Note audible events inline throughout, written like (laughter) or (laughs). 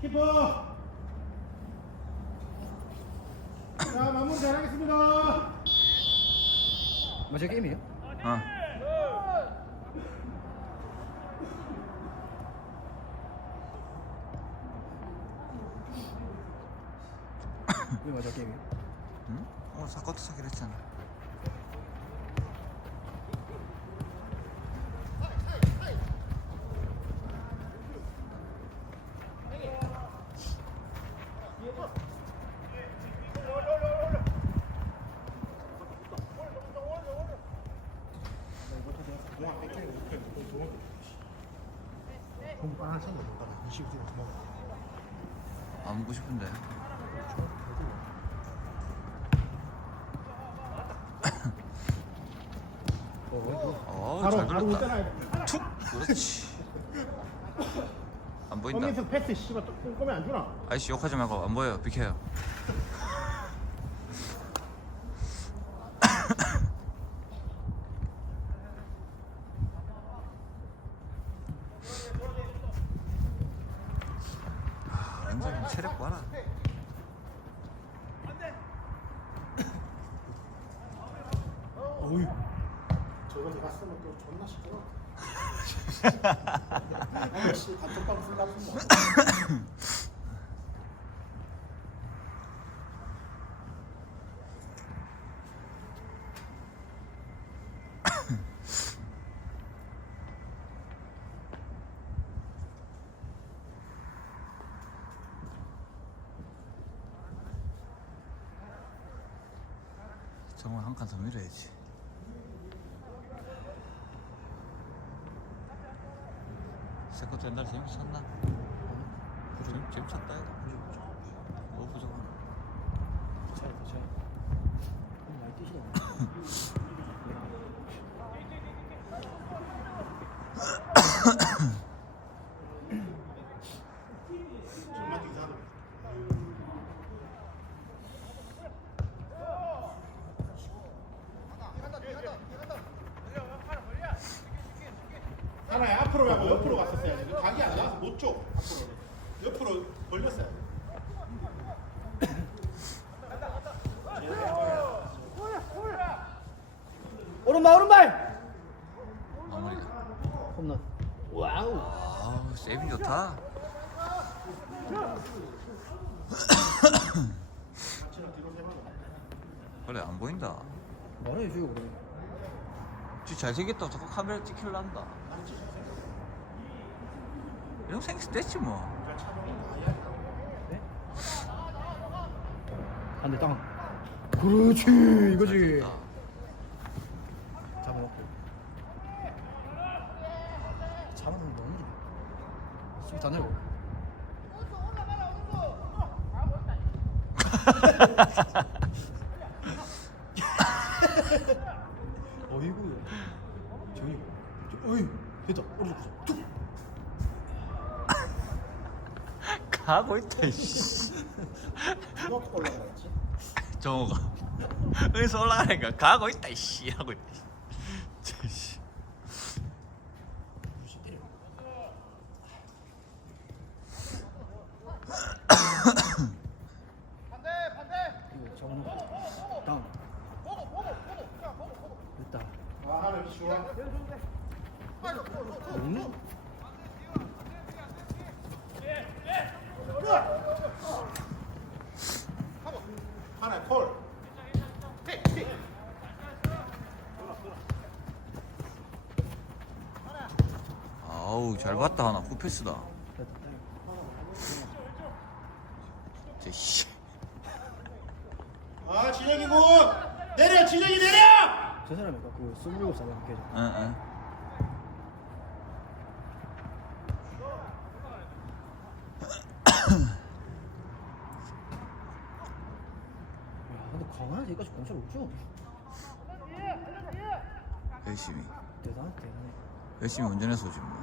키퍼. 자, 마무리 잘하겠습니다. 맞아 게임이에요? 어. 왜 맞아 게임이에요? 응? 오늘 사건도 사기로 했잖아. 공부 하나 찾는 못 가라. 20분 넘어. 안 보고 싶은데. 어, 바로 잘 바로 돌렸다. 있잖아요. 툭! 그렇지. 안 보인다. 서민석 패스 씨발 또 꼼꼼히 안 주나? 아이씨 욕하지 말고 안 보여요. 비켜요. 아, 완전 체력 봐라. 어이. 저거 내가 쓰면 또 존나 시끄러. 아씨 단톡방 쓴 같은데. 정말 한칸 더 밀어야지. 세컨드 옛날에 재밌었나? 재밌, 재밌었다 이거. 너무 부족하네. 잘 맞아. 많이 뛰시네. 존나 이상하다. 하나야 앞으로 가고 옆으로 갔었어야지. 각이 안 나와서 못 줘. 앞으로. 옆으로 벌렸어야 돼. 오른발 오른발. 홈런. 와우. 아우 세이빙 좋다. (coughs) (coughs) 그래 안 보인다. 말해줘요 그래. 지 잘생겼다고 자꾸 카메라 찍힐라 한다. 이런 생각 됐지 뭐. 네? 한대 땅. 그렇지 이거지. 잘생겼다. 잡아놓고. 잡아놓으면 너무 수비 다 내고. (laughs) 어이구. 저기. 저, 어이 됐다. 오른쪽 구석. 툭. (laughs) 가고 있다 이씨. 누가 올라가겠지? 정호가 여기서 올라가니까 가고 있다 이씨 하고 있다. 저 씨. 무시 때려. 이거 잡아놓고. 다음. 됐다. 아 하늘 시원. 응? 하나 콜. 아우 잘 봤다 하나 후패스다. 저 씨. 아 진혁이 군 내려 진혁이 내려. 저 사람이가 그 27살에 함께 해줘. 응 응. 야, 근데 강한에서 여기까지 공차를 오죠? 열심히 대단, 대단해. 열심히 운전해서 오지 뭐.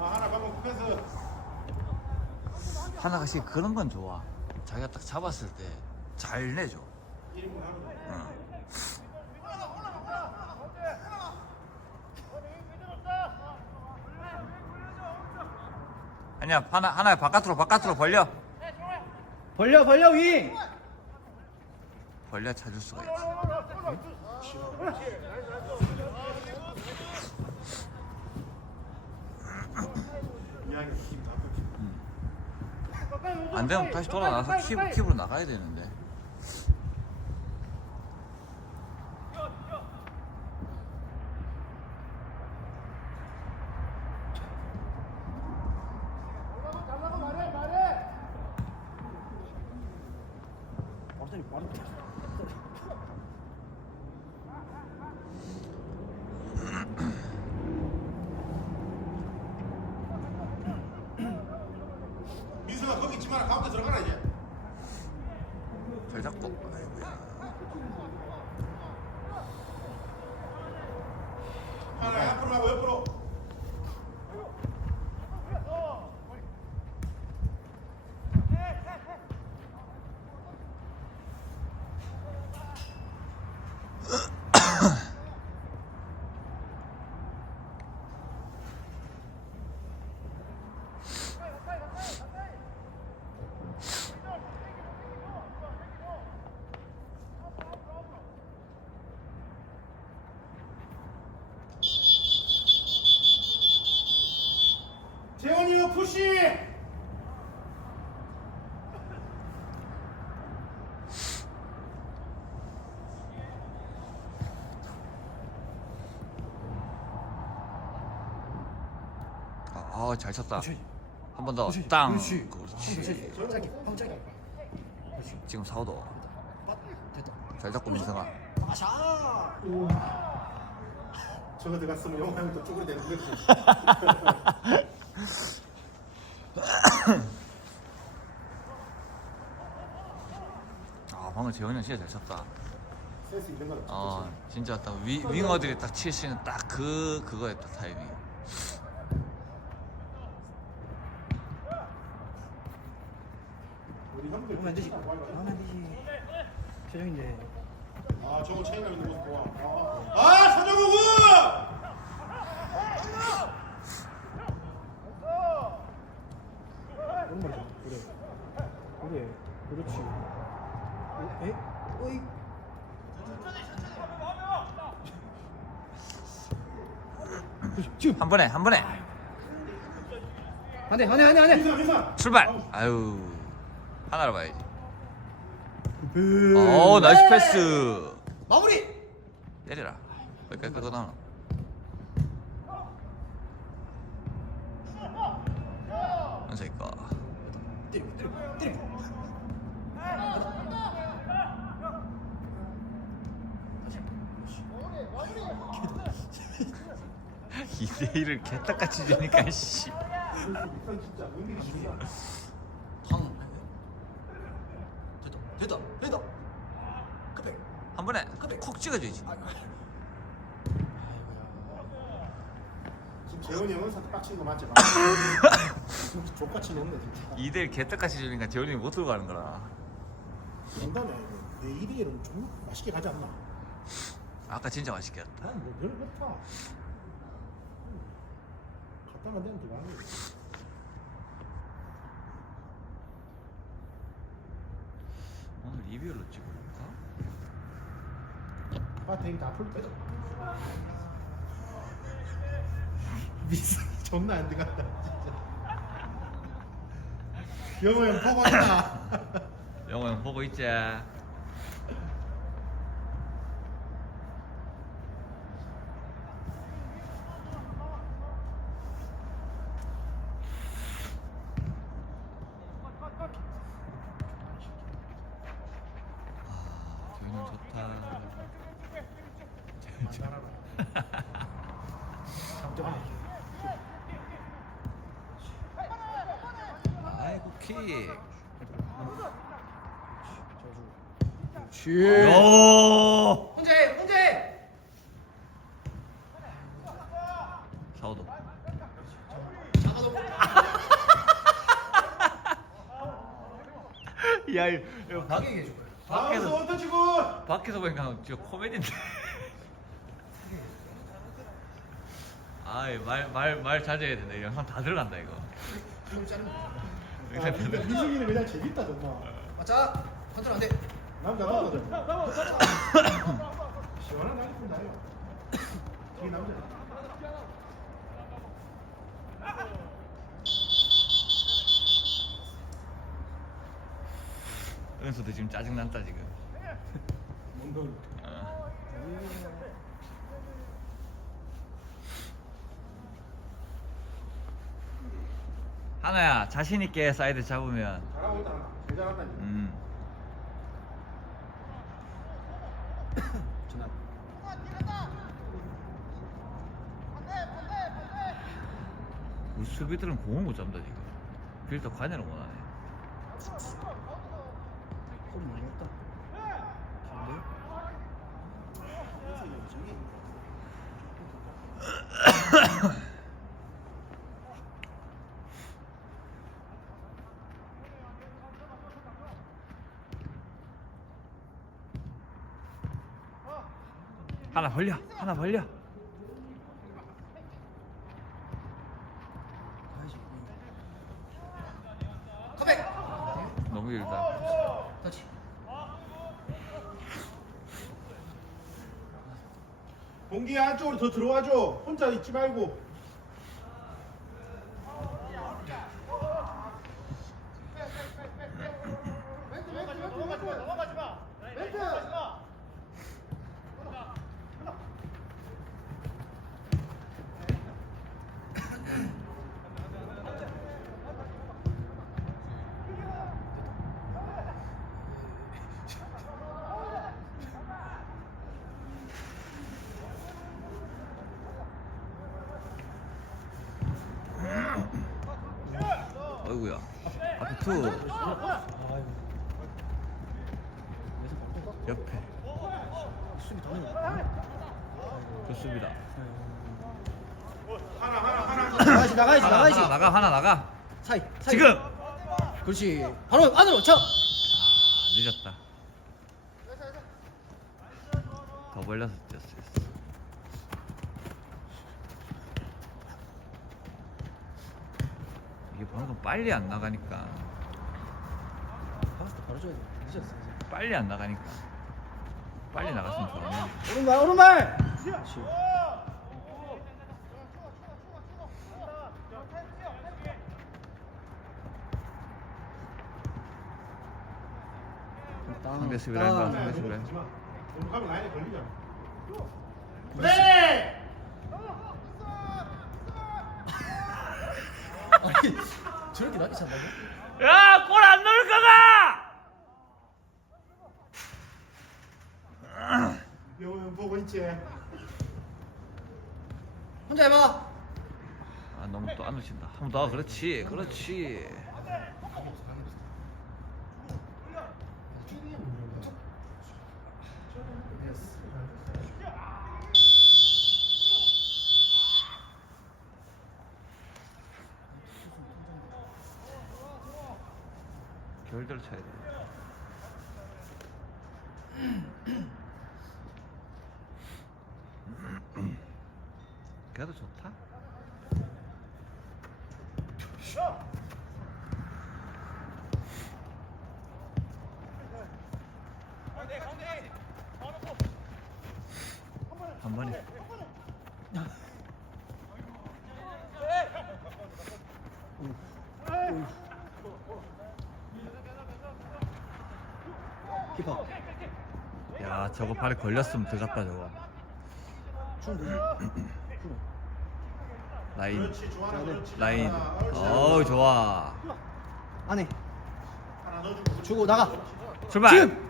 아 하나 방금. 하나가 씨 그런 건 좋아. 자기가 딱 잡았을 때 잘 내줘. 1분 하는 거. 응. 아니야 하나 하나 바깥으로 바깥으로 벌려 벌려 벌려 윙. 벌려 찾을 수가 있지. 안 되면 다시 돌아나서 킵, 킵으로 나가야 되는데. 완전히 빠르다. 민수가 거기 있지 마라. 가운데 들어가라 이제. 잘 잡고 하나 앞으로 가고 옆으로. 재원이 형 푸시. 아 잘 쳤다. 한 번. 더 땅 그렇지. 그렇지 황짝이. 그렇지. 지금 맞. 됐다. 잘 잡고 민성아 아샤. 저거 들어갔으면 영화 형도 쭈그리 되는 거지. 아 방금 재현이 형 진짜 잘 쳤다 센스 있는 거다. 어 진짜 딱 위, 윙어들이 딱 칠 수 있는 딱 그 그거였다 타이밍 우리 형들 보면 안 되지. 안 되지. 최정인데. 아 저거 체인감 있는 모습 좋아. 아, 아 서정우군! 그런 말이야. 그래. 그래. 그렇지. 에? 어이. (laughs) 지금 한 번에 한 번에 안돼 안돼 안돼 안돼. 출발 아유 하나를 봐야지 오오 나이스 패스. 마무리. 때리라. 여기까지 끌고 나와 은서이까? 때리고 때리고 때리고. (laughs) 2대1을 개떡같이 주니까 씨 민수 진짜 은근히 중요해. 탕. 됐다 됐다 됐다. 급해. 한 번에 콕 찍어줘야지 지금 재원이 형은 사실 빡친 거 맞지? 족같이 넣네 진짜. 2대1 개떡같이 주니까 재훈이 못 들어가는 거라 이거. 내 2대1은 좀 맛있게 가지 않나? 아까 진짜 맛있게 했다 난뭐 별로 못하. 갖다만 대면 더 많이. 오늘 리뷰로 찍어볼까? 아빠 다풀 때려. 미스 존나 안 들어간다 진짜. 영호 형 보고 있다. 영호 형 보고 있지? 아, 재훈이 형 좋다 잠깐만. 아이고 킥 쥐. 오! 혼자 혼자 해. 사오도 야 이거 밖, 가게 해줘. 다음은 밖에서 원터치고. 밖에서 보니까 진짜 코미디인데 아이 말말 말 자제해야 된다 이 영상 다 들어간다 이거 민승이는 그냥 재밌다 정말. 맞자. 컨트롤 안 돼. 남자. (coughs) 시원한 날이 남자. 은수도 지금 짜증 난다 지금. 몽돌. 어. 하나야 자신 있게 사이드 잡으면. 잘하고 있다. 잘 잘한다. 음. 전화. 우리 수비들은 공을 못 잡는다 지금. 필터 관여를 못하네. 소리 많이 했다. 좋은데요? 하나 벌려. 하나 벌려. 가야지. 컴백. 길다. 터치. 공기 안쪽으로 더 들어와줘. 혼자 있지 말고. 어이구야. 앞에 투. 옆에. 수비 수비다. 하나 하나 하나. 나가야지 나가야지 하나, 나가야지. 하나 나가 하나 나가. 사이. 사이. 지금. 그렇지. 바로 안으로 쳐. 아, 늦었다. 더 벌려서 뛰었어. 이게 방금 빨리 안 나가니까 박스 바로 줘야 돼. 늦었어. 이제. 빨리 안 나가니까 빨리 나갔으면 좋았네. 오른발 오른발. 땅, 상대 수비 땅. 라인 봐. 상대 수비 라인. 너무 가면 라인에 걸리잖아. 아니 저렇게 낮게 찬다고? 야, 골 안 넣을 거가! 영웅 보고 있지. 혼자 해봐. 아, 너무 또 안 놓친다. 한 번 더. 그렇지. 그렇지. 결대로 쳐야 돼. 그래도 좋다. 한 번에. 키퍼. 야, 저거 발에 걸렸으면 들어갔다 저거. (clears throat) 라인. 그렇지 좋아라 그렇지. 라인. 어우, 좋아. 안에 하나 넣어주고. 주고 나가. 출발. 지금.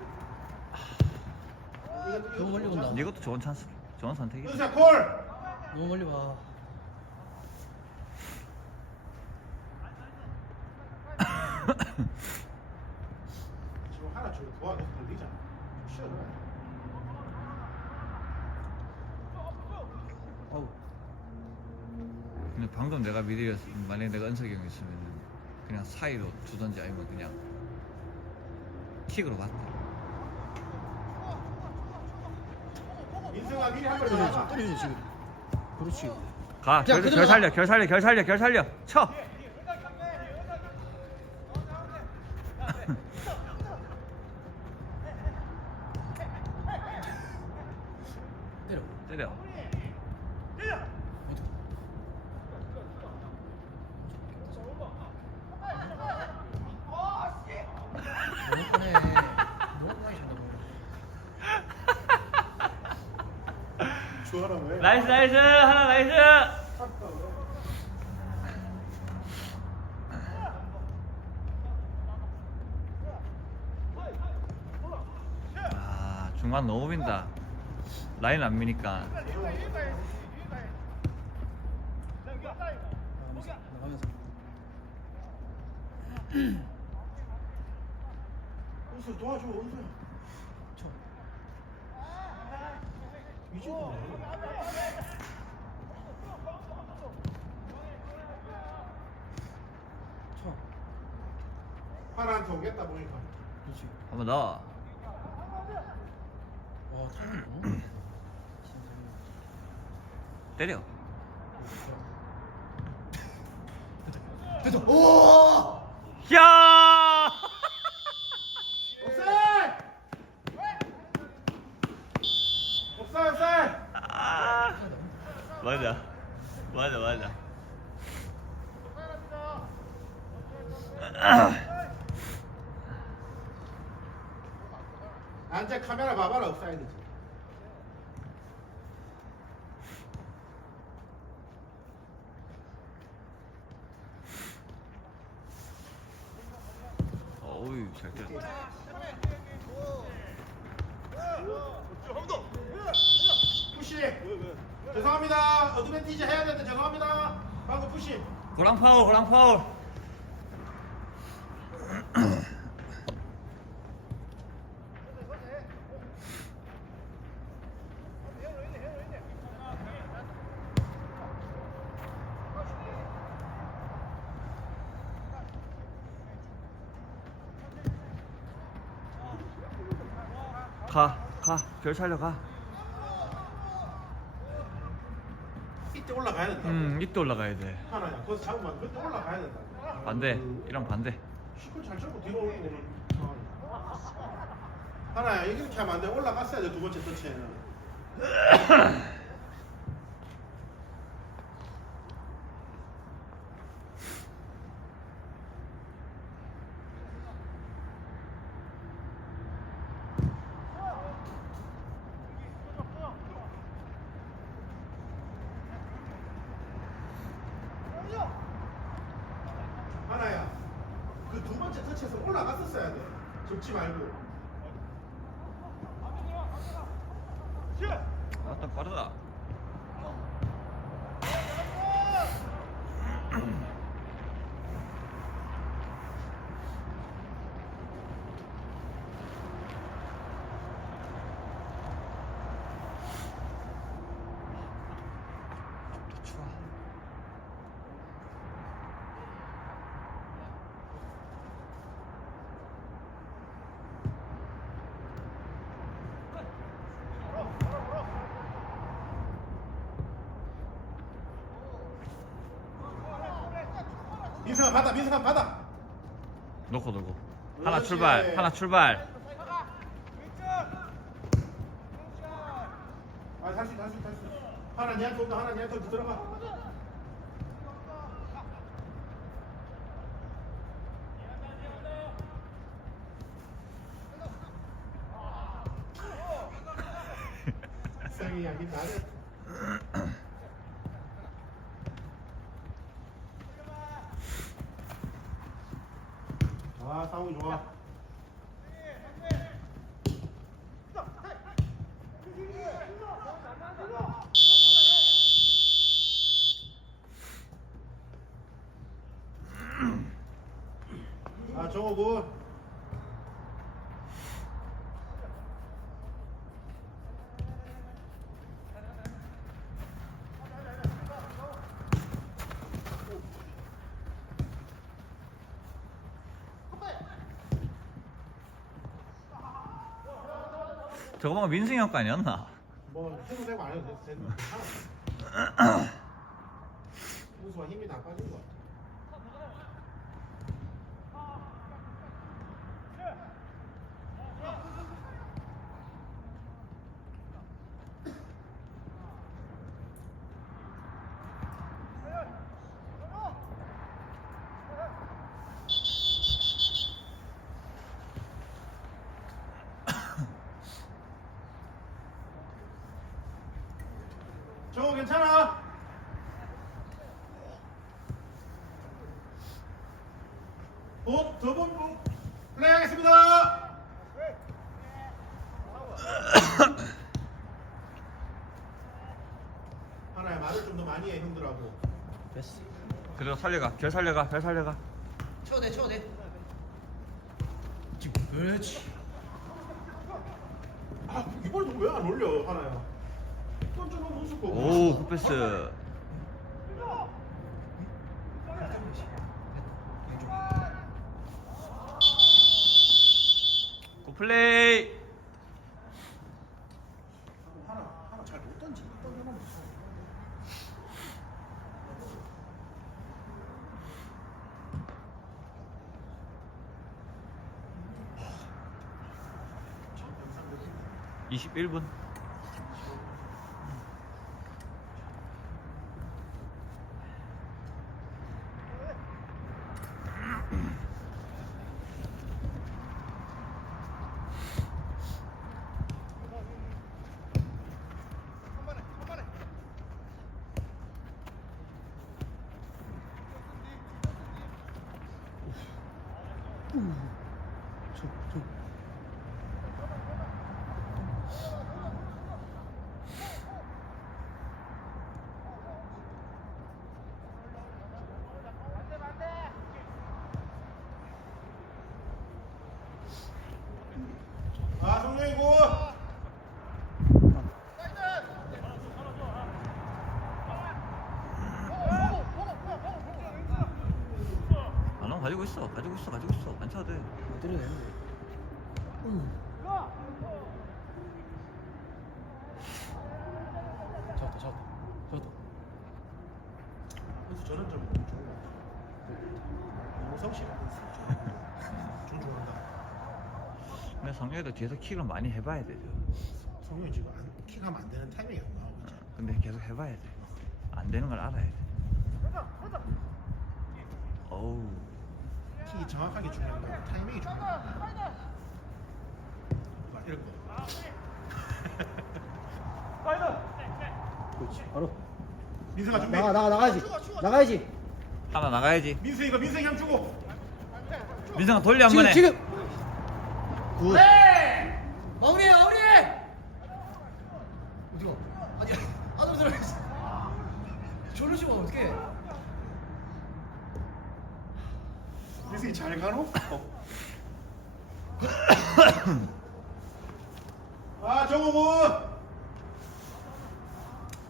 너무 멀리 본다. 이것도 좋은 찬스. 좋은. 은수야 콜. 너무 멀리 봐. (laughs) 지금 하나 주고 도와 계속 걸리잖아. 좀 쉬어줘. 아우. 근데 방금 내가 미디어 만약에 내가 은석이 형 있으면 그냥 사이로 두던지 아니면 그냥 킥으로 갔다. 민승아 미리 때려야지. 더. 때려야지 지금. 그렇지. 가. 그냥 결, 그대로 결 가. 살려. 결 살려. 결 살려. 결 살려. 쳐. 때려. 너무 편해. 너무 편하게 찬다고. 주하라고 해. 나이스 나이스 하나 나이스. 아 중간 너무 빈다. 라인 안 미니까. 나가면서 나가면서 은수 도와줘 은수. 쳐 위주가 쳐. 하나한테 오겠다 보니까. 그렇지 한번 더. 와 타이밍 너무 좋다. 때려. 됐다 오! 야! 옵사이! 옵사이 옵사이! 아, 맞아. 맞아 맞아. (laughs) 앉아 카메라 봐봐라 옵사이드지. 어우 잘 때렸다. 푸시. 죄송합니다. 어드밴티지 해야 되는데 죄송합니다. 방금 푸시. 호랑 파울 호랑 파울. 가, 가, 별 살려 가. 이때 올라가야 된다. 음, 이때 올라가야 돼. 하나야. 거기서 잡으면 그때 올라가야 된다. 반대, 이런 반대. 시골 잘 잡고 뒤로 오는. 하나야 이렇게 하면 안 돼. 올라갔어야 돼 두 번째 터치에는. (coughs) 하나야. 그 두 번째 터치에서 올라갔었어야 돼. 접지 말고. 아따 빠르다. 좋아. 민성아 받아. 민성아 받아. 놓고 놓고. 하나 그렇지. 출발. 하나 출발. 아, 할수 있다, 할수 있다, 할수 있다. 하나 니한테 온다, 들어가. 쌍이 여기 나를. 아, 상훈이 좋아. 아, 정호 군. 저거 봐 민승이 형 거 아니었나? 뭐 해도 되고 안 해도 돼. 되는 거. 우수와 힘이 다 빠진 거 같아. 더번더 플레이하겠습니다. 하나야 말을 좀 더 많이 해 형들하고. 됐어. 그래도 살려가 결 살려가 결 살려가 돼. 지금 그렇지. 아 이번에도 왜 안 올려 하나야? 던져놓으면 웃을 거고. 오 굿패스 굿플레이 1분. 가지고 있어 가지고 있어 가지고 있어 안 쳐도 돼 때려도 되는데. 잡았다, 잡았다. 잡았다. 그래서 저는 좀 좋은 것 같아요. 이모성 씨가 좀 좋아한다. 근데 성현이도 뒤에서 킥을 많이 해봐야 되죠 성령이 지금 안, 킥하면 안 되는 타이밍이 안 나오고 있잖아. 근데 계속 해봐야 돼안 되는 걸 알아야 돼 어우 킥이 정확하게 중요한 거고 타이밍이 중요한. 막 이런 거. 그렇지. 바로. 민승아 준비. 나가, 나가, 나가야지. 나가야지. 하나 나가야지 민승이가 민승이 형 주고. 민성아 돌려 한 지금, 번에 지금. 굿. 마무리해, 마무리해. 어디가? 아니, 안으로 들어가있어. 저러 시면 어떡해? 민승이 잘 가노? (coughs) 아 정우군.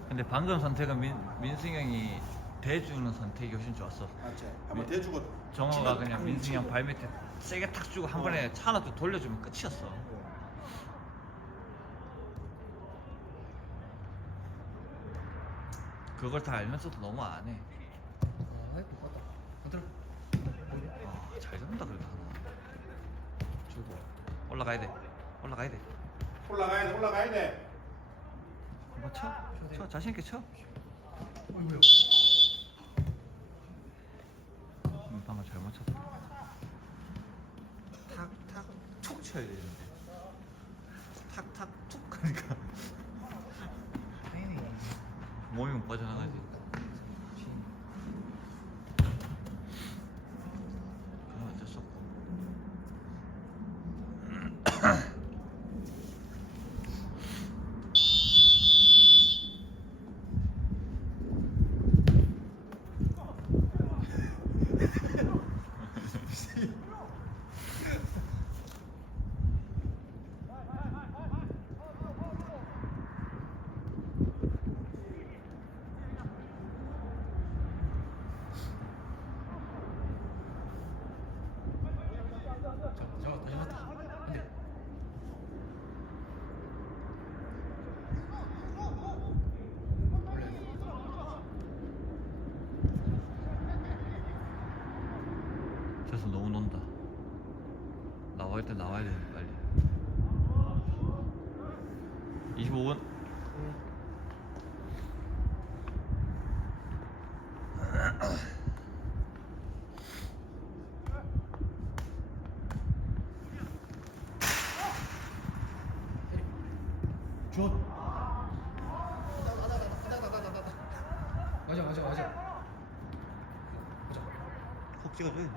근데 방금 선택은 민, 민승이 형이 대주는 선택이 훨씬 좋았어 맞지. 한번 대주고. 정호가 치면 그냥 탁 민승이 형 치고. 발 밑에 세게 탁 주고 한 어. 번에 차 하나 또 돌려주면 끝이었어 그걸 다 알면서도 너무 안 해 아, 못 봤다. 안 들어. 아, 잘 잡는다 그래도 하나 주고 올라가야 돼. 올라가야 돼. 올라가야 돼 올라가야 돼. 한번 쳐? 쳐. 자신 있게 쳐. 어이구야. 음, 방금 잘 맞췄다. 탁 탁 툭 쳐야 되는데. 탁 탁 툭 하니까. 몸이 못 빠져나가지 그럼 어쩔 수 없고 잡았다, 잡았다, 잡았다. 안 돼. 저서 너무 논다 나와야 돼 나와야 돼 빨리 25분 굿. 맞